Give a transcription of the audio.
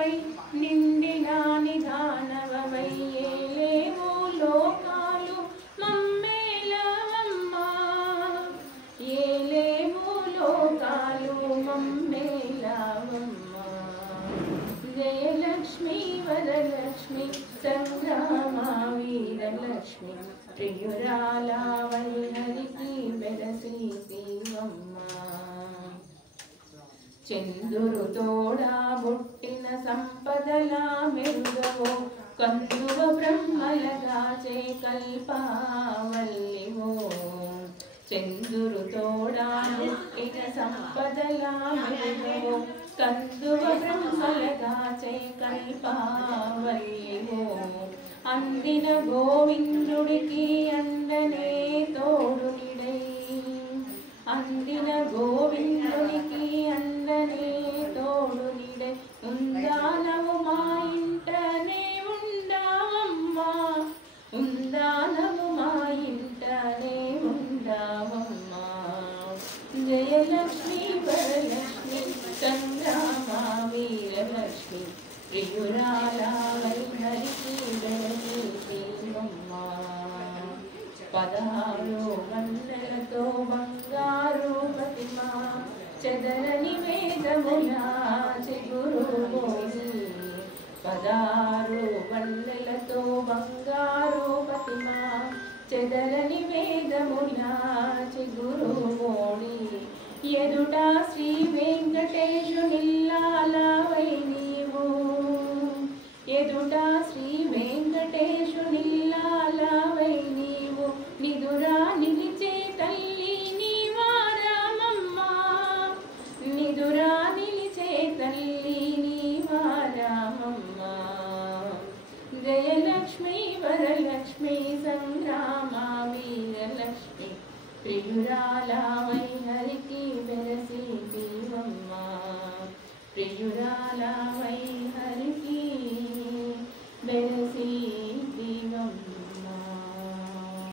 పై నిండిన నిధానవయ్యేలేవో లోకాలు మమ్మేలవమ్మా ఏలేవో లోకాలు మమ్మేలవమ్మా జయలక్ష్మి వరలక్ష్మి సంగ్రామ వీరలక్ష్మి ప్రియురాల వల్హరికి బెరసి శివమ్మా చందురు తోడా బుట్టిన సంపదలా మెరుగవో కందువ బ్రహ్మలగాచే కల్పావల్లివో చందురు తోడా బుట్టిన సంపదలా మెరుగవో కందువ బ్రహ్మలగాచే కల్పావల్లివో అందిన గోవిందుడికి అండనే తోడు నిడై అందిన గోవిందునికి అండనే తోడు నిడై ఉందానవు మా ఇంటనే ఉండావమ్మా ఉందానవు మా ఇంటనే ఉండావమ్మా జయలక్ష్మి వరలక్ష్మి సంగ్రామ వీరలక్ష్మి ప్రియురాల వల్హరికి బెరసి శివమ్మా 16 వన్నెలతో బంగారు ప్రతిమా చెదరని వేదముల చిగురుమోని 16 వన్నెలతో బంగారు ప్రతిమా చెదరని వేదముల చిగురుమోని ఎదుట శ్రీ వెంకటేశునిల్లాలవై నీవు ఎదుట శ్రీ వెంకటేశునిల్లాలవై నీవు నిదురా నిలిచే తల్లి నీవారామమ్మా నిదురా నిలిచే తల్లి నీవారామమ్మా జయలక్ష్మి వరలక్ష్మి సంగ్రామ వీరలక్ష్మి ప్రియురాల వై